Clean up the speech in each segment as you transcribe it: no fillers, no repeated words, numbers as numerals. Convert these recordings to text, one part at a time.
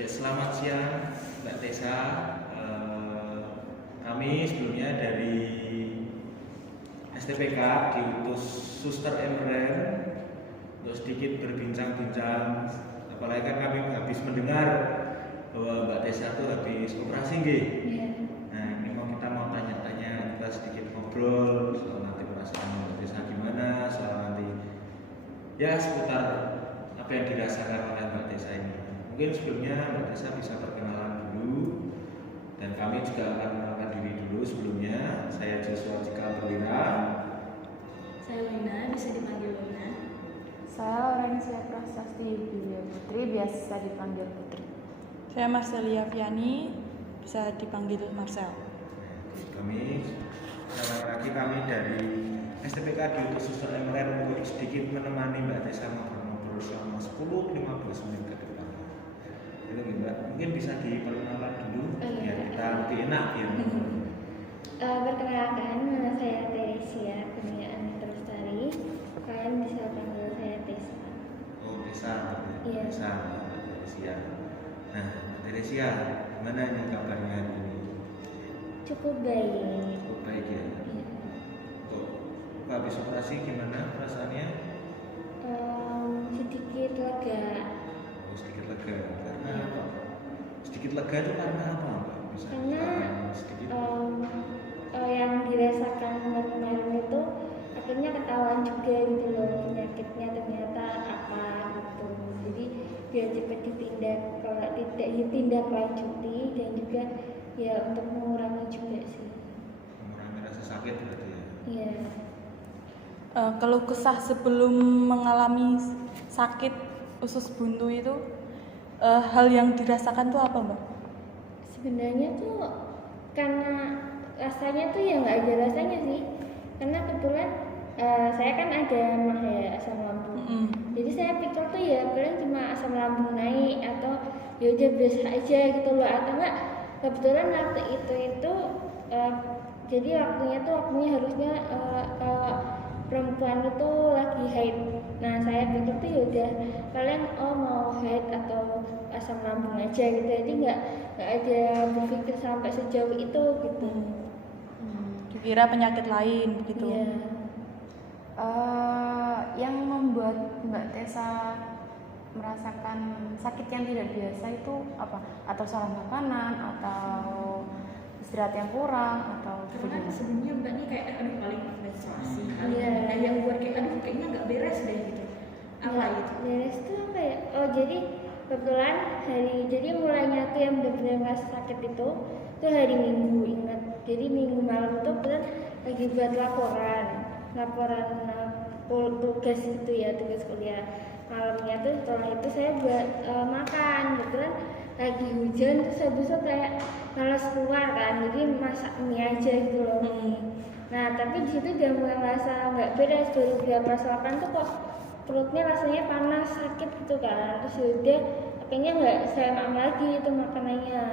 Ya, selamat siang Mbak Tessa. Kami sebelumnya dari STPK diutus Suster Emrer untuk sedikit berbincang-bincang. Apalagi kan kami habis mendengar bahwa Mbak Tessa itu habis operasi nggih. Iya. Nah, ini kita mau tanya-tanya, kita sedikit ngobrol soal nanti perasaan Mbak Tessa gimana, soal nanti ya seputar apa yang dirasakan oleh Mbak Tessa ini. Mungkin sebelumnya Mbak Tessa bisa perkenalan dulu, dan kami juga akan mengenalkan diri dulu sebelumnya. Saya Joshua Cikal Perwira. Saya Lina, bisa dipanggil Lina. Saya Laurencia Prasasti Yulia Putri, biasa dipanggil Putri. Saya Marcelia Viani, bisa dipanggil Marcel. Kami dari STPK diutus Suster Emrer untuk sedikit menemani Mbak Tessa ngobrol-ngobrol selama 10-15 menit ke depan. Itu Mbak, mungkin bisa diperkenalkan dulu biar kita lebih enak ya. Perkenalkan, nama saya Teresia Kurniaan Terustari. Kalian bisa panggil saya Tessa. Oh, Tessa. Iya. Tessa, Mbak Teresia. Nah, Mbak Teresia, gimana nih kabarnya hari ini? Cukup baik. Cukup baik ya. Iya. Untuk habis operasi gimana perasaannya? Sedikit lega. Oh, sedikit lega. Karena Iya. apa? Sedikit lega itu karena apa, Mbak? Bisa Karena ceritakan sedikit? yang dirasakan kemarin itu akhirnya ketahuan juga gitu loh, penyakitnya ternyata apa gitu. Jadi biar cepat ditindak, kalau tidak ditindak lanjuti, dan juga ya untuk mengurangi juga sih. Mengurangi rasa sakit berarti ya. Iya. Keluh kesah sebelum mengalami sakit usus buntu itu, hal yang dirasakan tuh apa, Mbak? Sebenarnya tuh karena rasanya tuh ya nggak ada rasanya sih, karena kebetulan saya kan ada mah ya, asam lambung. Jadi saya pikir tuh ya paling cuma asam lambung naik atau ya udah biasa aja gitu loh, atau enggak kebetulan waktu itu jadi waktunya harusnya perempuan itu lagi haid. Nah saya pikir tuh ya udah kalian mau haid atau asam lambung aja gitu, jadi nggak ada berpikir sampai sejauh itu gitu. Dikira penyakit lain begitu. Iya. Yang membuat Mbak Tessa merasakan sakit yang tidak biasa itu apa? Atau salah makanan, atau istirahat yang kurang, atau Karena bagaimana? sebelumnya mbak nih kayak aduh paling menstruasi, Iya. nah yang buat kayak aduh kayaknya nggak beres deh gitu. Apa Nggak itu? beres tuh apa ya? Oh jadi kebetulan jadi mulainya tuh yang benar-benar ngerasa sakit itu tuh hari Minggu, ingat. Jadi Minggu malam tuh kebetulan lagi buat laporan tugas itu ya, tugas kuliah. Malamnya tuh setelah itu saya buat makan, kebetulan lagi hujan, terus habis itu kayak malas keluar kan, jadi masak mie aja gitu loh, mie. Nah tapi di situ udah mulai merasa nggak beres, baru berapa makan tuh kok perutnya rasanya panas, sakit gitu kan. Terus udah akhirnya nggak saya makan lagi itu makanannya.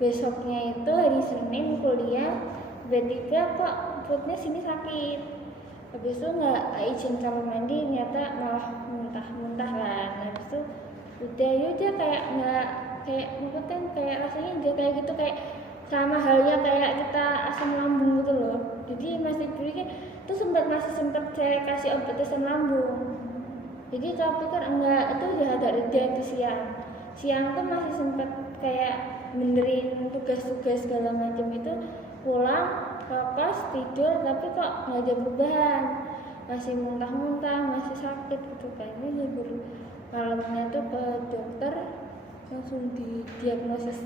Besoknya itu hari Senin kuliah, tiba-tiba kok perutnya sini sakit. Habis itu nggak izin kamar mandi, ternyata malah muntah-muntah kan. Habis itu udah yaudah kayak nggak kayak ngikutin, kayak rasanya udah kayak gitu, kayak sama halnya kayak kita asam lambung gitu loh. Jadi masih dulu kan itu masih sempat saya kasih obat asam lambung. Jadi tapi kan enggak, itu udah agak reda itu siang tuh masih sempat kayak benerin tugas-tugas segala macam itu, pulang ke kos tidur, tapi kok nggak ada perubahan, masih muntah-muntah, masih sakit gitu kan. Ini baru malamnya tuh ke dokter, langsung didiagnosis,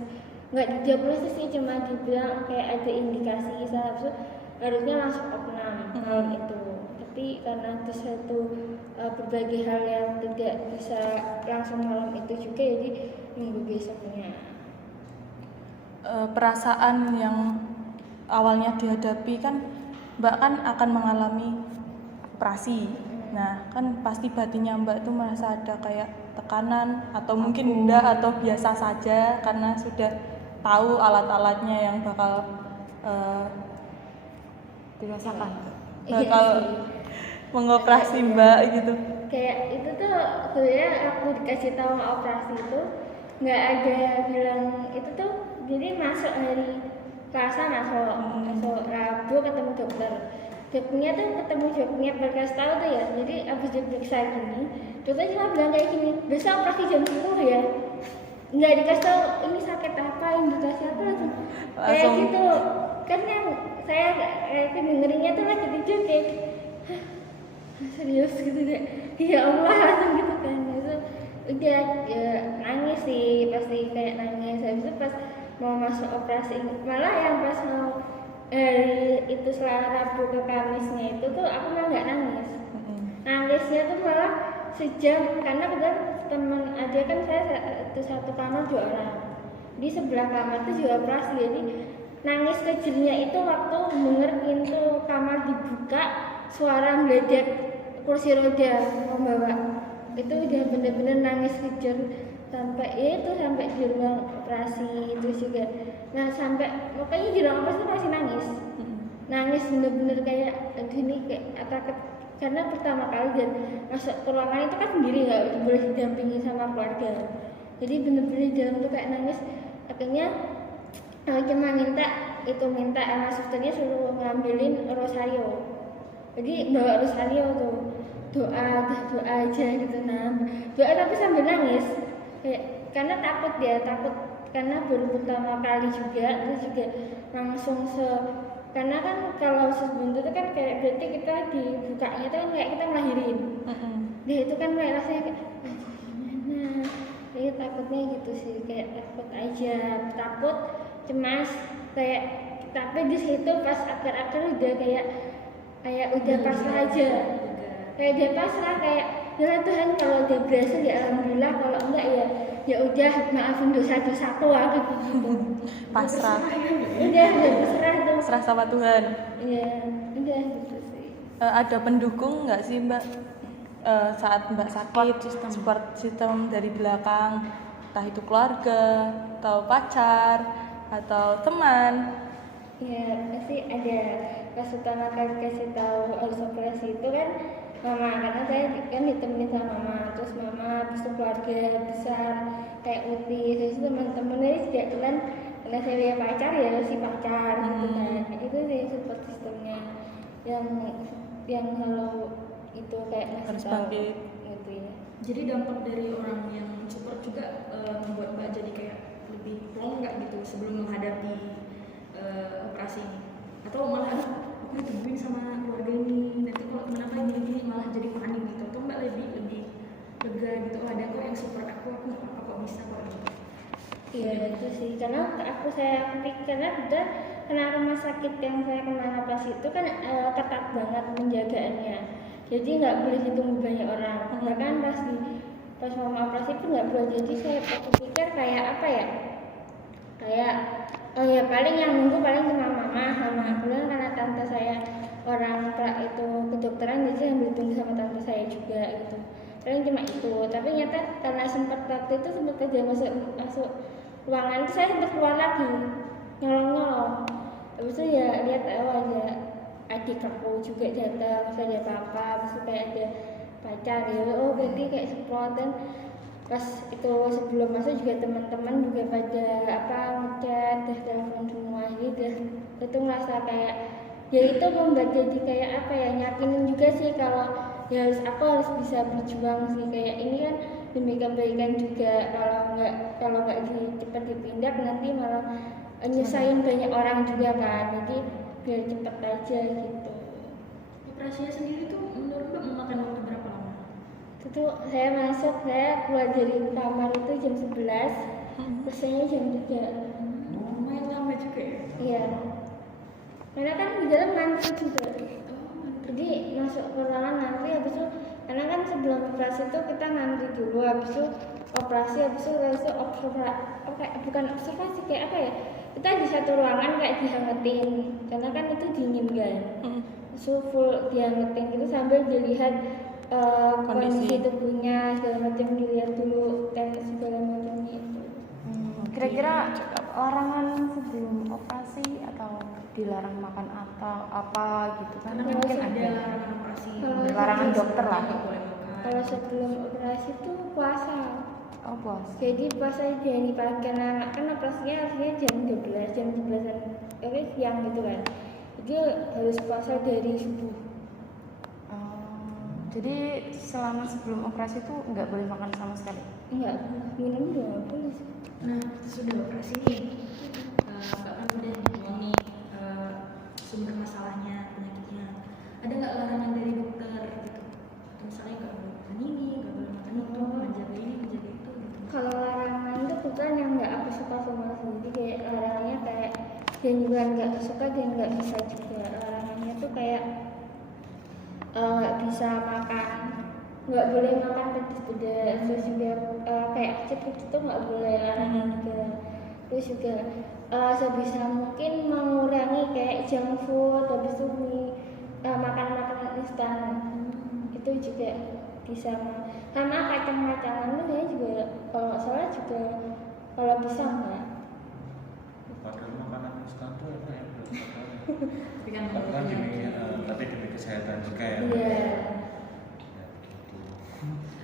nggak didiagnosis sih, cuma dibilang kayak ada indikasi saraf, harusnya langsung opnam malam itu. Tapi karena itu satu berbagai hal yang tidak bisa langsung malam itu juga, jadi minggu besoknya. Perasaan yang awalnya dihadapi kan, Mbak kan akan mengalami operasi. Nah kan pasti batinnya Mbak tuh merasa ada kayak tekanan, atau mungkin enggak, atau biasa saja karena sudah tahu alat-alatnya yang bakal Dirasakan. mengoperasi Mbak gitu. Kayak itu tuh sebenarnya aku dikasih tahu operasi itu nggak ada bilang itu tuh, jadi masuk hari Selasa masuk Rabu ketemu dokter. Dokternya tuh ketemu dokternya berkas tahu tuh ya, jadi abis diperiksa gini dokter cuma bilang kayak gini, besok operasi jam 10 ya, nggak dikasih tahu ini sakit apa, indikasi apa, langsung kayak gitu kan. Yang saya kayak dengerinnya tuh lagi tidur kayak "Hah, serius gitu kayak ya Allah langsung gitu kan. Itu udah ya, nangis sih pasti, kayak nangis. Habis itu pas mau masuk operasi, malah yang pas mau itu setelah Rabu ke Kamisnya itu tuh aku malah nggak nangis. Nangisnya tuh malah sejam, karena kebetulan teman ada kan, saya itu satu kamar 2 orang, di sebelah kamar itu juga operasi. Jadi nangis kecilnya itu waktu denger pintu kamar dibuka, suara geledak kursi roda membawa, itu udah bener-bener nangis kejer sampai itu sampai di ruang operasi itu juga. Nah sampai pokoknya di ruang operasi masih nangis bener-bener kayak aduh ini kayak takut, karena pertama kali dan masuk ke ruangan itu kan sendiri, nggak boleh didampingi sama keluarga. Jadi bener-bener dalam tuh kayak nangis. Akhirnya cuma minta sama susternya suruh ngambilin rosario. Jadi bawa rosario tuh, doa aja gitu. Nah doa tapi sambil nangis kayak, karena takut karena baru pertama kali juga, terus juga langsung karena kan kalau sebelum itu kan kayak berarti kita dibukanya itu kan kayak kita melahirin. Nah itu kan kayak rasanya kayak gimana, kayak takutnya gitu sih, kayak takut aja, takut, cemas, kayak. Tapi di situ pas akhir-akhir udah kayak udah pasrah aja, kayak dia pasrah, kayak ya Tuhan kalau dia berhasil ya alhamdulillah, kalau enggak ya udah maafin dosa-dosaku aku gitu. Pasrah. Udah pasrah tuh. Pasrah sama Tuhan. Iya, udah gitu sih. Ada pendukung nggak sih Mbak saat Mbak sakit? Support system dari belakang, entah itu keluarga atau pacar atau teman. Ya pasti ada. Pas pertama kali kasih tahu harus operasi itu kan mama, karena saya kan ditemenin sama mama, terus mama, terus keluarga besar kayak Uti, terus teman-teman ini juga kan, karena saya punya pacar ya si pacar gitu kan. Itu sih support sistemnya yang kalau itu kayak Harus ngasih tahu bangkit. gitu ya. Jadi dampak dari orang yang support juga membuat Mbak jadi kayak lebih plong nggak gitu sebelum menghadapi operasi ini, atau malah aku ditungguin sama keluarga ini, nanti kalau kenapa gini malah jadi panik gitu, atau Mbak lebih lega gitu, ada kok yang support aku nggak apa-apa kok, bisa kok gitu. Iya itu sih, karena saya pikir karena rumah sakit yang saya kena operasi itu kan ketat banget penjagaannya, jadi nggak boleh ditunggu banyak orang. Bahkan pas mau operasi pun nggak boleh. Jadi saya pikir kayak apa ya, kayak oh ya paling yang nunggu paling cuma mama sama kemudian, karena tante saya orang itu kedokteran, jadi yang ditunggu sama tante saya juga gitu, paling cuma itu. Tapi nyata karena sempat waktu itu sempat kerja masuk ruangan itu, saya sempat keluar lagi nyolong. Habis itu ya lihat ada adik aku juga datang, terus ada papa, terus kayak ada pacar ya, oh berarti kayak support. Dan pas itu sebelum masuk juga teman-teman juga pada ngechat, telepon semua gitu. Itu ngerasa kayak ya itu membuat jadi kayak apa ya, nyakinin juga sih kalau ya aku harus bisa berjuang sih, kayak ini kan demi kebaikan juga. Kalau nggak cepat dipindah nanti malah nyusahin banyak orang juga kan, jadi biar cepet aja gitu. Operasinya sendiri tuh menurut Mbak memakan waktu berapa lama? Itu saya keluar dari kamar itu jam 11, selesainya jam 3. Lumayan lama juga ya? Iya, karena kan di dalam ngantri juga, jadi masuk ke ruangan ngantri. Habis itu karena kan sebelum operasi itu kita ngantri dulu, habis itu operasi, habis itu bukan observasi, kayak apa ya, kita di satu ruangan kayak dihangetin, karena kan itu dingin kan, so full dihangetin gitu sambil dilihat kondisi tubuhnya segala macam, dilihat dulu dan segala macamnya itu. Kira-kira larangan sebelum operasi atau dilarang makan atau apa gitu kan? Karena kan mungkin ada larangan operasi, Kalau larangan dokter lah. nggak boleh makan. Kalau sebelum operasi tuh puasa. Oh puasa. Jadi puasa dari pagi anak kan operasinya harusnya jam 12, jam 11-an siang gitu kan. Jadi harus puasa dari subuh. Jadi selama sebelum operasi itu nggak boleh makan sama sekali. Enggak, minum juga nggak boleh sih. Nah, sudah operasi nih, Mbak kan udah dibilang nih sumber masalahnya, penyakitnya. Ada nggak larangan dari dokter gitu? Atau misalnya nggak boleh makan ini, nggak boleh makan itu, menjaga ini, menjaga itu gitu. Kalau larangan itu kebetulan yang nggak aku suka sama sendiri, kayak larangannya kayak dan juga nggak suka dan nggak bisa juga. Larangannya tuh kayak nggak bisa makan, nggak boleh makan pedas-pedas, terus juga kayak chips itu nggak boleh, larangan juga. Terus juga sebisa mungkin mengurangi kayak junk food, habis itu makan makanan instan itu juga bisa. Sama kacang-kacangan tuh saya juga kalau nggak salah juga kalau bisa enggak. Padahal makanan instan tuh apa ya? Tapi kan Tapi kan tapi demi kesehatan juga ya. Iya. Ya, gitu.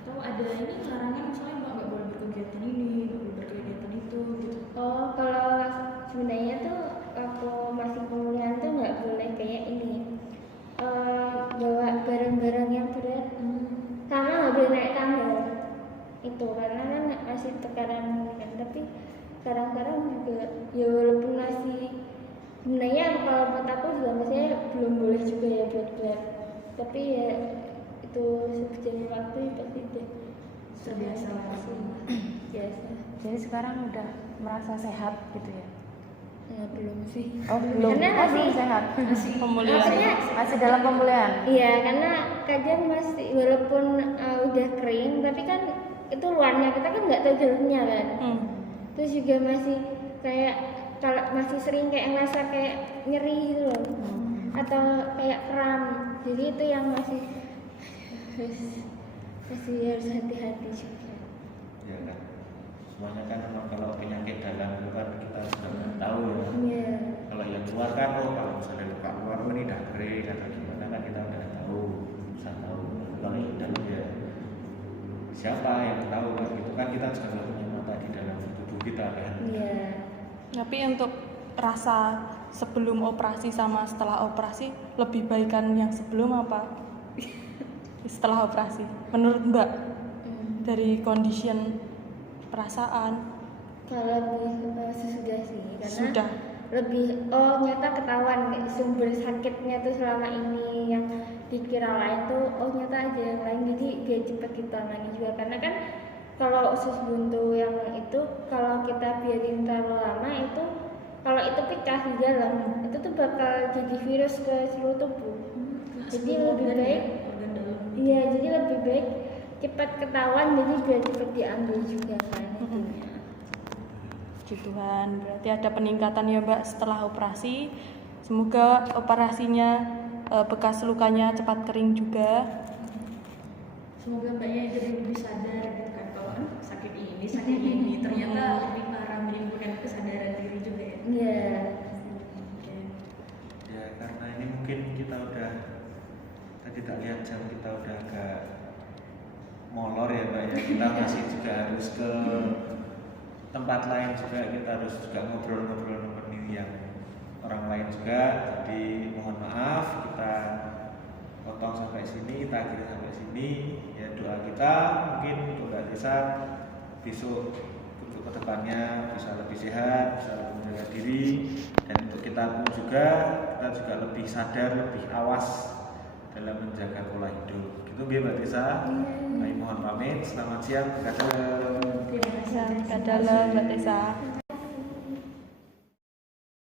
atau ada ini larangan misalnya Mbak nggak boleh berkegiatan ini, nggak boleh berkegiatan itu gitu. Oh, kalau sebenarnya tuh aku masih pemulihan tuh nggak boleh kayak ini bawa barang-barang yang berat, sama nggak boleh naik tangga itu karena kan masih tekanan kan. Tapi sekarang juga ya walaupun masih sebenarnya kalau buat aku juga masih belum boleh juga ya buat berat. Tapi ya itu sejalan waktu pasti deh Terbiasa lah. biasa. Jadi sekarang udah merasa sehat gitu ya? Nah, belum sih. Oh belum. Karena Oh, belum masih- sehat. Pemulihan. Maksudnya Masih dalam pemulihan. iya, karena kadang masih walaupun udah kering, tapi kan itu luarnya kita kan nggak tahu dalamnya kan. Terus juga masih kayak kalau masih sering kayak ngerasa kayak nyeri gitu loh, atau kayak kram. Jadi itu yang masih harus hati-hati juga. Ya kan. Semuanya kan memang kalau penyakit dalam itu kan kita sudah nggak tahu ya. Iya. Kalau yang luar kan kalau misalnya luka luar ini udah kering atau gimana kan kita udah tahu, bisa tahu. Kalau yang dalam ya siapa yang tahu kan itu kan kita juga nggak punya mata di dalam tubuh kita kan. Iya. Tapi untuk rasa sebelum operasi sama setelah operasi lebih baikan yang sebelum apa setelah operasi? Menurut Mbak dari condition perasaan? Kalau sesudah sih, karena Sudah. lebih nyata ketahuan sumber sakitnya tuh selama ini yang dikira lain tuh nyata ada yang lain, jadi dia cepat ditangani juga. Karena kan kalau usus buntu yang itu kalau kita biarin terlalu lama itu kalau itu pecah di dalam itu tuh bakal jadi virus ke seluruh tubuh. Jadi lebih baik organ dalam. iya, jadi lebih baik cepat ketahuan, jadi biar cepat diambil juga kan itunya. Puji Tuhan, berarti ada peningkatan ya Mbak setelah operasi. Semoga operasinya bekas lukanya cepat kering juga. Semoga Mbaknya jadi lebih sadar gitu kan kalau sakit ini ternyata lebih parah, menimbulkan kesadaran diri juga ya. Iya. Oke. Ya karena ini mungkin kita udah tadi tak lihat jam, kita udah agak molor ya Mbak ya. Kita masih juga harus ke tempat lain juga, kita harus juga ngobrol-ngobrol nemenin yang orang lain juga. Jadi mohon maaf kita potong sampai sini, kita akhiri sampai sini. Ya doa kita mungkin untuk Mbak Tessa besok untuk kedepannya bisa lebih sehat, bisa lebih menjaga diri, dan untuk kita pun juga kita juga lebih sadar, lebih awas dalam menjaga pola hidup. Gitu ya Mbak Tessa. Kami mohon pamit. Selamat siang. Dadah. Terima kasih. Dadah Mbak Tessa.